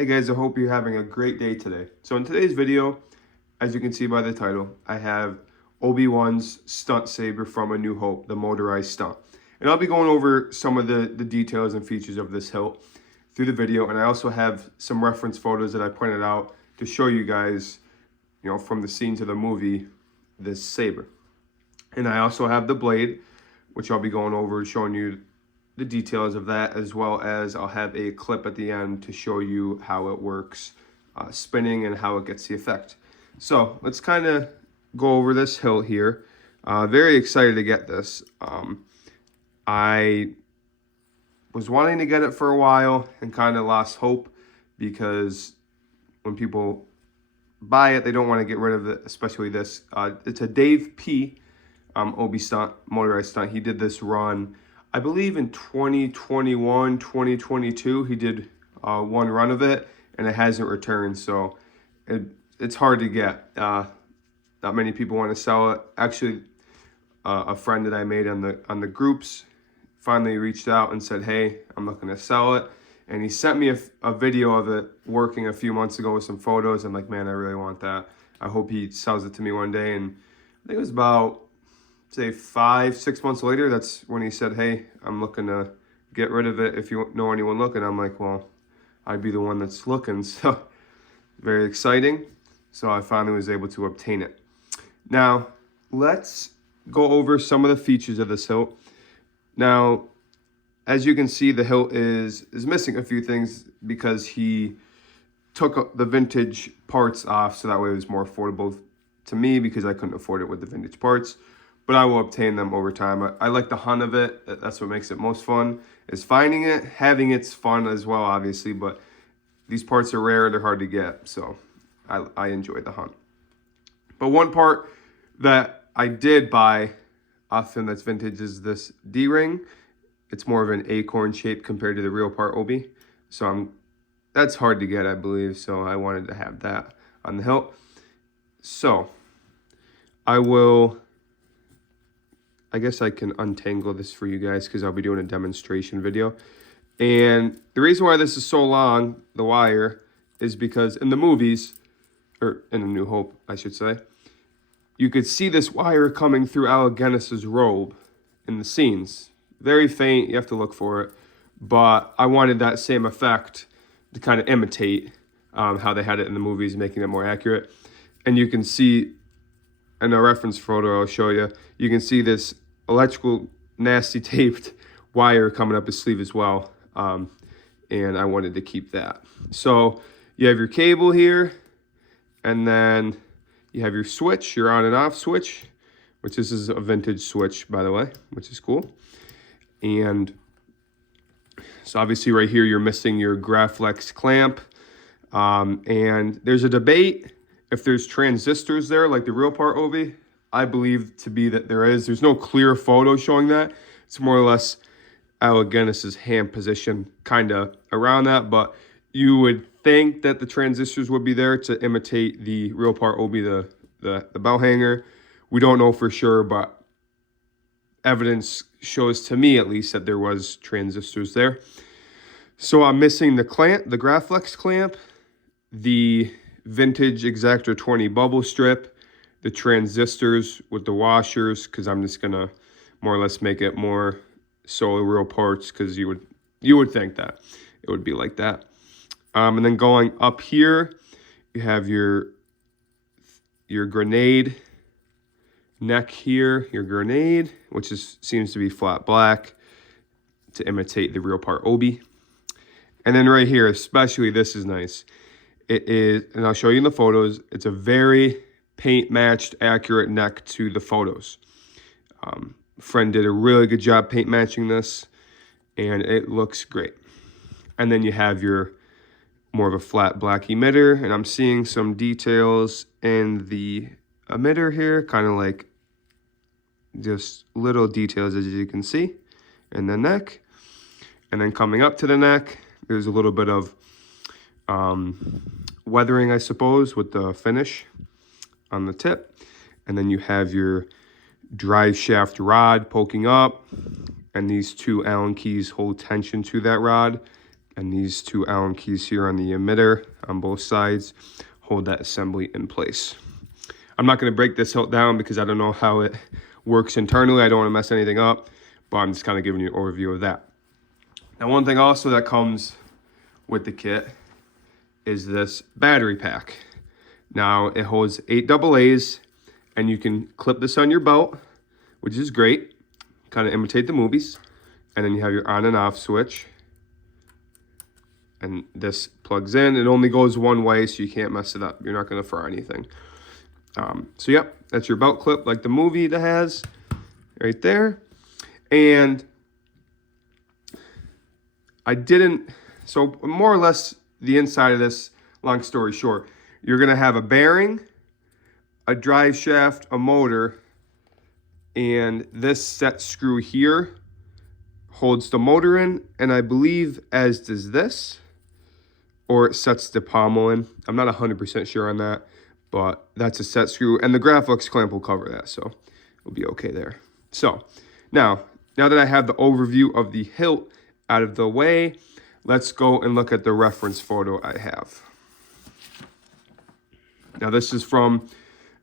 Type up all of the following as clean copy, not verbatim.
Hey guys, I hope you're having a great day today. So in today's video, as you can see by the title, I have Obi-Wan's stunt saber from A New Hope, the motorized stunt. And I'll be going over some of the details and features of this hilt through the video. And I also have some reference photos that I printed out to show you guys, from the scenes of the movie, this saber. And I also have the blade, which I'll be going over, showing you the details of that, as well as I'll have a clip at the end to show you how it works spinning and how it gets the effect. So let's kind of go over this hilt here. Very excited to get this. I was wanting to get it for a while and kind of lost hope because when people buy it, they don't want to get rid of it, especially this. It's a Dave P. Obi stunt, motorized stunt. He did this run, I believe in 2021, 2022, he did one run of it, and it hasn't returned, so it's hard to get. Not many people want to sell it. Actually, a friend that I made on the groups finally reached out and said, hey, I'm looking to sell it. And he sent me a video of it working a few months ago with some photos. I'm like, man, I really want that. I hope he sells it to me one day. And I think it was about, say, 5-6 months later, that's when he said, hey, I'm looking to get rid of it if you know anyone looking. I'm like, well, I'd be the one that's looking. So very exciting. So I finally was able to obtain it. Now let's go over some of the features of this hilt. Now, as you can see, the hilt is missing a few things because he took the vintage parts off, so that way it was more affordable to me because I couldn't afford it with the vintage parts. But I will obtain them over time. I like the hunt of it. That's what makes it most fun, is finding it. Having it's fun as well, obviously, but these parts are rare. They're hard to get, so I enjoy the hunt. But one part that I did buy off him that's vintage is this D-ring. It's more of an acorn shape compared to the real part Obi. So that's hard to get, I believe, so I wanted to have that on the hilt. So I guess I can untangle this for you guys because I'll be doing a demonstration video. And the reason why this is so long, the wire, is because in the movies, or in A New Hope, I should say, you could see this wire coming through Alec Guinness's robe in the scenes. Very faint, you have to look for it. But I wanted that same effect to kind of imitate how they had it in the movies, making it more accurate. And you can see in a reference photo I'll show you, you can see this electrical nasty taped wire coming up his sleeve as well. And I wanted to keep that. So you have your cable here, and then you have your switch, your on and off switch, which this is a vintage switch, by the way, which is cool. And so obviously right here, you're missing your Graflex clamp. And there's a debate if there's transistors there, like the real part Obi. I believe to be that there is. There's no clear photo showing that. It's more or less Alec Guinness's hand position kind of around that, but you would think that the transistors would be there to imitate the real part Obi, the bell hanger. We don't know for sure, but evidence shows to me at least that there was transistors there. So I'm missing the clamp, the Graflex clamp, the vintage Exactor 20 bubble strip, the transistors with the washers, because I'm just gonna more or less make it more so real parts, because you would think that it would be like that. And then going up here, you have your grenade neck here, your grenade, which seems to be flat black to imitate the real part Obi. And then right here, especially, this is nice. It is, and I'll show you in the photos, it's a very paint matched accurate neck to the photos. Friend did a really good job paint matching this, and it looks great. And then you have your more of a flat black emitter, and I'm seeing some details in the emitter here, kind of like just little details, as you can see, in the neck. And then coming up to the neck, there's a little bit of weathering, I suppose, with the finish on the tip. And then you have your drive shaft rod poking up, and these two Allen keys hold tension to that rod, And these two Allen keys here on the emitter on both sides hold that assembly in place. I'm not going to break this hilt down because I don't know how it works internally. I don't want to mess anything up, but I'm just kind of giving you an overview of that. Now, one thing also that comes with the kit is this battery pack. Now, it holds 8 AA's, and you can clip this on your belt, which is great. Kind of imitate the movies. And then you have your on and off switch. And this plugs in. It only goes one way, so you can't mess it up. You're not going to fry anything. So, yep, that's your belt clip like the movie that has right there. And I didn't, so more or less the inside of this, long story short, you're going to have a bearing, a drive shaft, a motor, and this set screw here holds the motor in, and I believe as does this, or it sets the pommel in. I'm not 100% sure on that, but that's a set screw, and the Graflex clamp will cover that, so we'll be okay there. So now that I have the overview of the hilt out of the way, let's go and look at the reference photo I have. Now this is from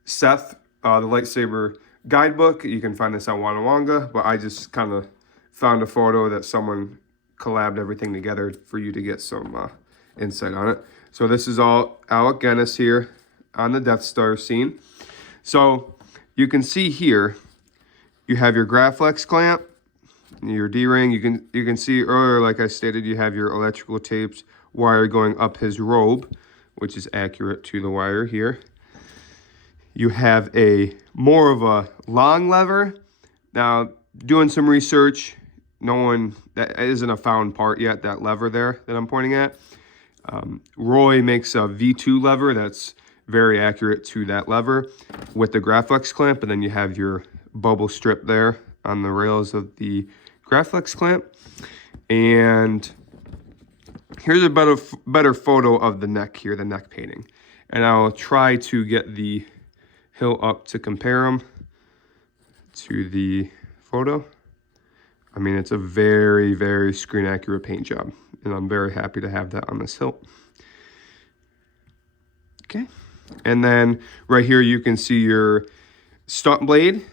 Seth, the Lightsaber guidebook. You can find this on Wanawanga, but I just kind of found a photo that someone collabed everything together for you to get some insight on it. So this is all Alec Guinness here on the Death Star scene. So you can see here, you have your Graflex clamp, your D-ring. You can see earlier, like I stated, you have your electrical tapes wire going up his robe, which is accurate to the wire here. You have more of a long lever. Now, doing some research, that isn't a found part yet, that lever there that I'm pointing at. Roy makes a V2 lever that's very accurate to that lever with the Graflex clamp, and then you have your bubble strip there on the rails of the Graflex clamp. And here's a better photo of the neck here, the neck painting. And I'll try to get the hilt up to compare them to the photo. I mean, it's a very, very screen accurate paint job, and I'm very happy to have that on this hilt. Okay, and then right here you can see your stunt blade,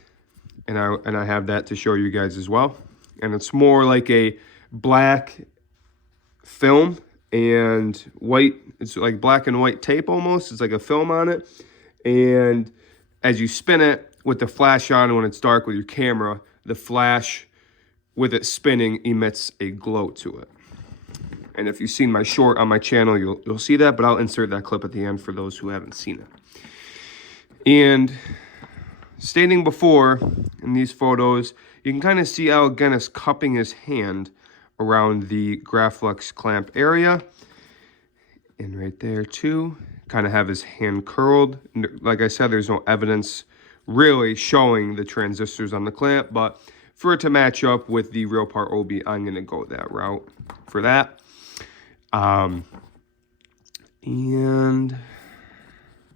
and I have that to show you guys as well. And it's more like a black film and white. It's like black and white tape almost. It's like a film on it, and as you spin it with the flash on, when it's dark with your camera, the flash with it spinning emits a glow to it. And if you've seen my short on my channel, you'll see that, but I'll insert that clip at the end for those who haven't seen it. And stating before, in these photos, you can kind of see Alec Guinness cupping his hand around the Graflex clamp area. And right there too, kind of have his hand curled. Like I said, there's no evidence really showing the transistors on the clamp, but for it to match up with the real part Obi, I'm going to go that route for that. And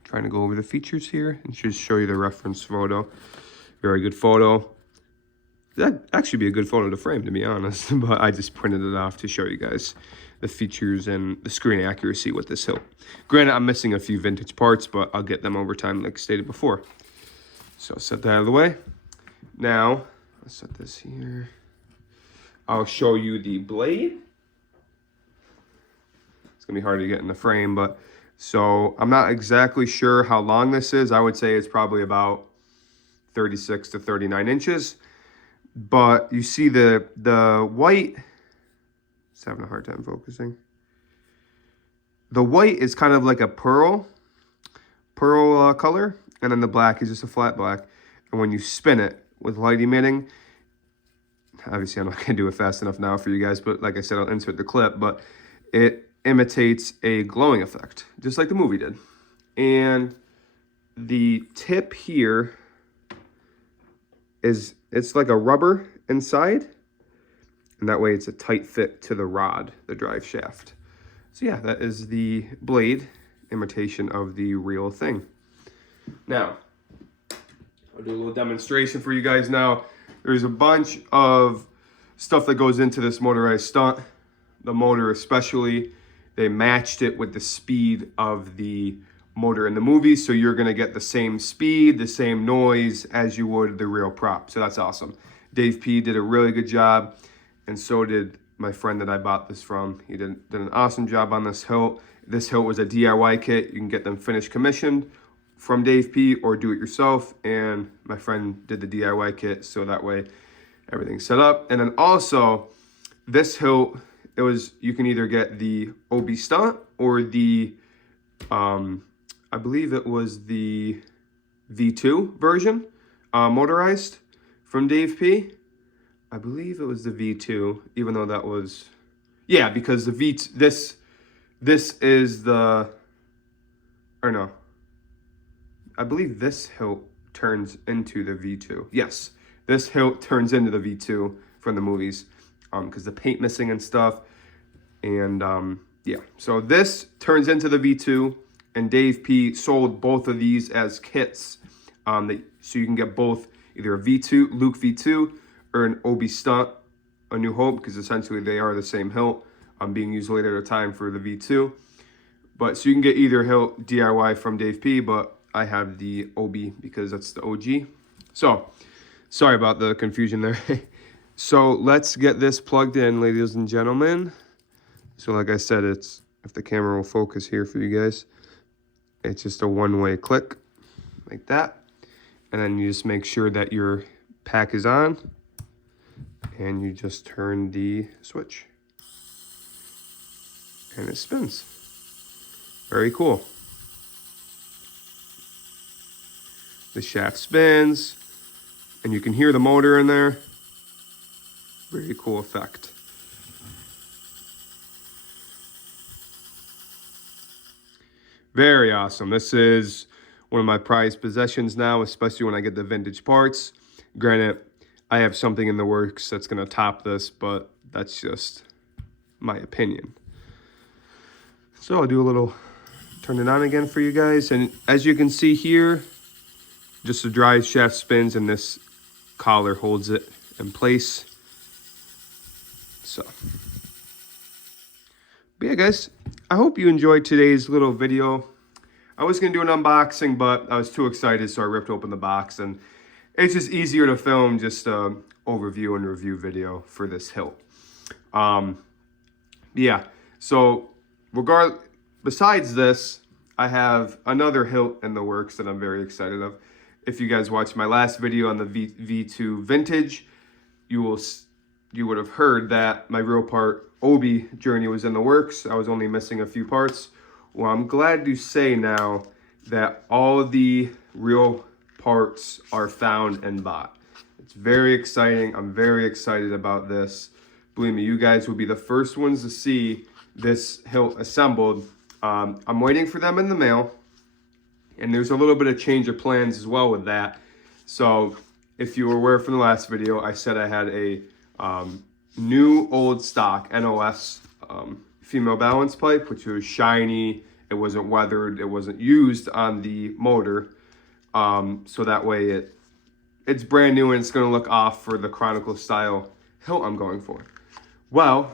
trying to go over the features here and just show you the reference photo. Very good photo. That'd actually be a good photo to frame, to be honest, but I just printed it off to show you guys the features and the screen accuracy with this hilt. Granted, I'm missing a few vintage parts, but I'll get them over time like stated before. So set that out of the way. Now, let's set this here. I'll show you the blade. It's gonna be hard to get in the frame, but so I'm not exactly sure how long this is. I would say it's probably about 36 to 39 inches. But you see the white, it's having a hard time focusing. The white is kind of like a pearl color, and then the black is just a flat black. And when you spin it with light emitting, obviously I'm not gonna do it fast enough now for you guys, but like I said, I'll insert the clip, but it imitates a glowing effect, just like the movie did. And the tip here it's like a rubber inside, and that way it's a tight fit to the rod, the drive shaft. So yeah, that is the blade imitation of the real thing. Now, I'll do a little demonstration for you guys now. There's a bunch of stuff that goes into this motorized stunt. the motor especially, they matched it with the speed of the motor in the movie, so you're going to get the same speed, the same noise as you would the real prop. So that's awesome. Dave P did a really good job, and so did my friend that I bought this from. He did an awesome job on this hilt. This hilt was a DIY kit. You can get them finished commissioned from Dave P or do it yourself, and my friend did the DIY kit, so that way everything's set up. And then also this hilt, you can either get the Obi Stunt or the I believe it was the V2 version, motorized from Dave P. I believe it was the V2, even though that was, yeah, because the this is the, or no, I believe this hilt turns into the V2. Yes, this hilt turns into the V2 from the movies, because the paint missing and stuff. And yeah, so this turns into the V2, and Dave P sold both of these as kits, so you can get both, either a V2, Luke V2, or an Obi Stunt, A New Hope, because essentially they are the same hilt, being used later at a time for the V2. But so you can get either hilt DIY from Dave P, but I have the Obi because that's the OG. So, sorry about the confusion there. So let's get this plugged in, ladies and gentlemen. So like I said, it's, if the camera will focus here for you guys, it's just a one-way click like that. And then you just make sure that your pack is on, and you just turn the switch and it spins. Very cool. The shaft spins and you can hear the motor in there. Very cool effect. Very awesome. This is one of my prized possessions now, especially when I get the vintage parts. Granted, I have something in the works that's going to top this, but that's just my opinion. So I'll do a little, turn it on again for you guys. And as you can see here, just the dry shaft spins and this collar holds it in place. So, but yeah, guys, I hope you enjoyed today's little video. I was going to do an unboxing, but I was too excited, so I ripped open the box, and it's just easier to film just an overview and review video for this hilt. Yeah, so besides this, I have another hilt in the works that I'm very excited of. If you guys watched my last video on the V2 Vintage, you would have heard that my real part Obi journey was in the works. I was only missing a few parts. Well, I'm glad to say now that all the real parts are found and bought. It's very exciting. I'm very excited about this. Believe me, you guys will be the first ones to see this hilt assembled. I'm waiting for them in the mail, and there's a little bit of change of plans as well with that. So if you were aware from the last video, I said I had a new old stock NOS female balance pipe, which was shiny, it wasn't weathered, it wasn't used on the motor, so that way it's brand new and it's going to look off for the Chronicle style hilt I'm going for. Well,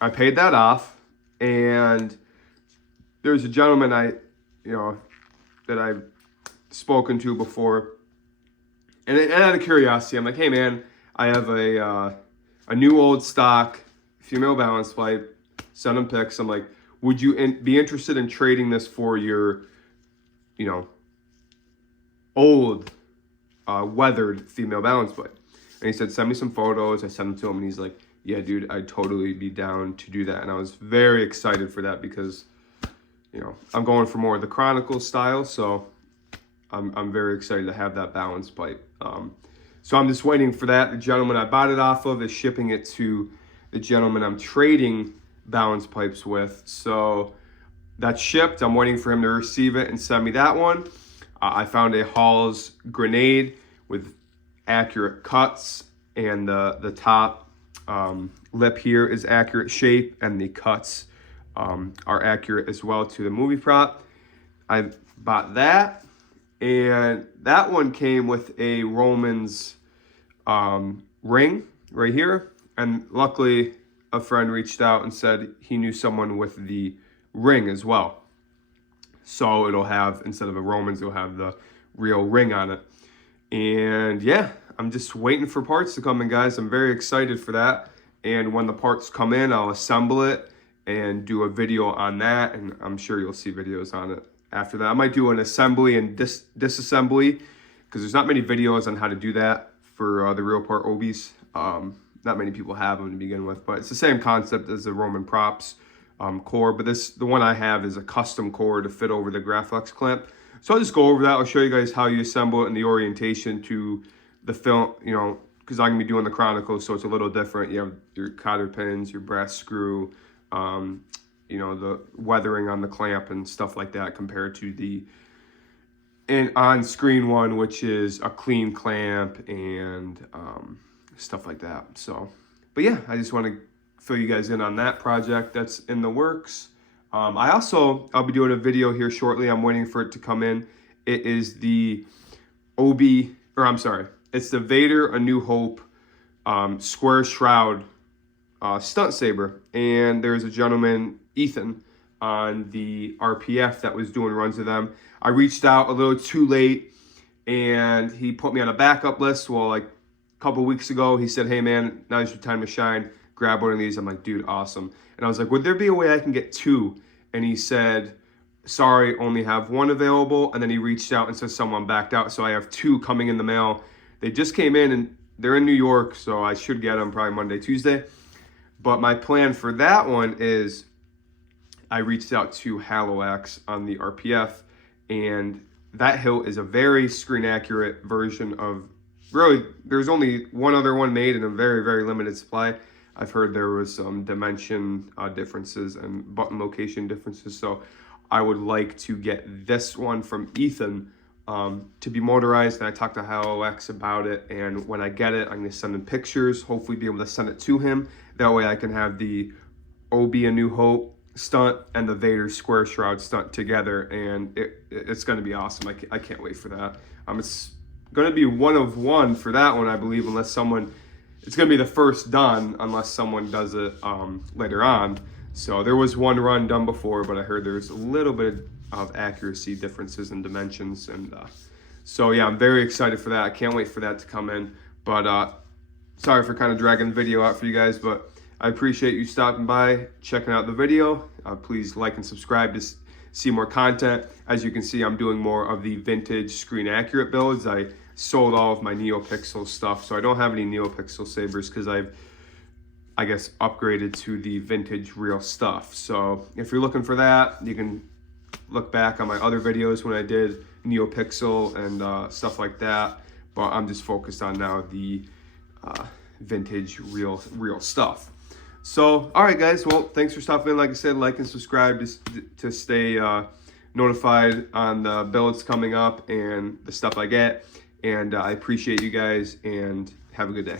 I paid that off, and there's a gentleman that I've spoken to before, and out of curiosity, I'm like, hey man, I have a new old stock female balance pipe, send him pics. I'm like, would you be interested in trading this for your, old weathered female balance pipe? And he said, send me some photos. I sent them to him, and he's like, yeah, dude, I'd totally be down to do that. And I was very excited for that because, I'm going for more of the Chronicle style, so I'm very excited to have that balance pipe. So I'm just waiting for that. The gentleman I bought it off of is shipping it to the gentleman I'm trading balance pipes with. So that's shipped. I'm waiting for him to receive it and send me that one. I found a Hall's grenade with accurate cuts, and the top lip here is accurate shape, and the cuts are accurate as well to the movie prop. I bought that, and that one came with a Roman's ring right here, and luckily a friend reached out and said he knew someone with the ring as well. So it'll have, instead of a Romans, it'll have the real ring on it. And yeah, I'm just waiting for parts to come in, guys. I'm very excited for that. And when the parts come in, I'll assemble it and do a video on that. And I'm sure you'll see videos on it after that. I might do an assembly and disassembly, because there's not many videos on how to do that for the real part Obies. Not many people have them to begin with, but it's the same concept as the Roman props core. But the one I have is a custom core to fit over the Graflex clamp. So I'll just go over that. I'll show you guys how you assemble it and the orientation to the film, you know, because I'm going to be doing the Chronicles, so it's a little different. You have your cotter pins, your brass screw, you know, the weathering on the clamp and stuff like that, compared to the on-screen one, which is a clean clamp and stuff like that. So, but yeah, I just want to fill you guys in on that project that's in the works. I'll be doing a video here shortly. I'm waiting for it to come in. It is the it's the Vader A New Hope square shroud stunt saber. And there's a gentleman, Ethan, on the RPF that was doing runs of them. I reached out a little too late, and he put me on a backup list. Well, like a couple weeks ago, he said, hey man, now's your time to shine. Grab one of these. I'm like, dude, awesome. And I was like, would there be a way I can get two? And he said, sorry, only have one available. And then he reached out and said someone backed out. So I have two coming in the mail. They just came in and they're in New York, so I should get them probably Monday, Tuesday. But my plan for that one is I reached out to Haloax on the RPF, and that hilt is a very screen accurate version of, really, there's only one other one made in a very, very limited supply. I've heard there was some dimension differences and button location differences. So I would like to get this one from Ethan to be motorized. And I talked to Haloax about it. And when I get it, I'm going to send him pictures, hopefully be able to send it to him. That way I can have the Obi A New Hope stunt and the Vader Square Shroud stunt together. And it's going to be awesome. I can't wait for that. It's going to be one of one for that one, I believe, unless someone... It's going to be the first done unless someone does it later on. So there was one run done before, but I heard there's a little bit of accuracy differences in dimensions. And so, yeah, I'm very excited for that. I can't wait for that to come in. But sorry for kind of dragging the video out for you guys, but I appreciate you stopping by, checking out the video. Please like and subscribe to see more content. As you can see, I'm doing more of the vintage screen accurate builds. I sold all of my NeoPixel stuff, so I don't have any NeoPixel sabers because I've, I guess, upgraded to the vintage real stuff. So if you're looking for that, you can look back on my other videos when I did NeoPixel and stuff like that. But I'm just focused on now the vintage real stuff. So, all right, guys. Well, thanks for stopping in. Like I said, like and subscribe to stay notified on the builds coming up and the stuff I get. And I appreciate you guys, and have a good day.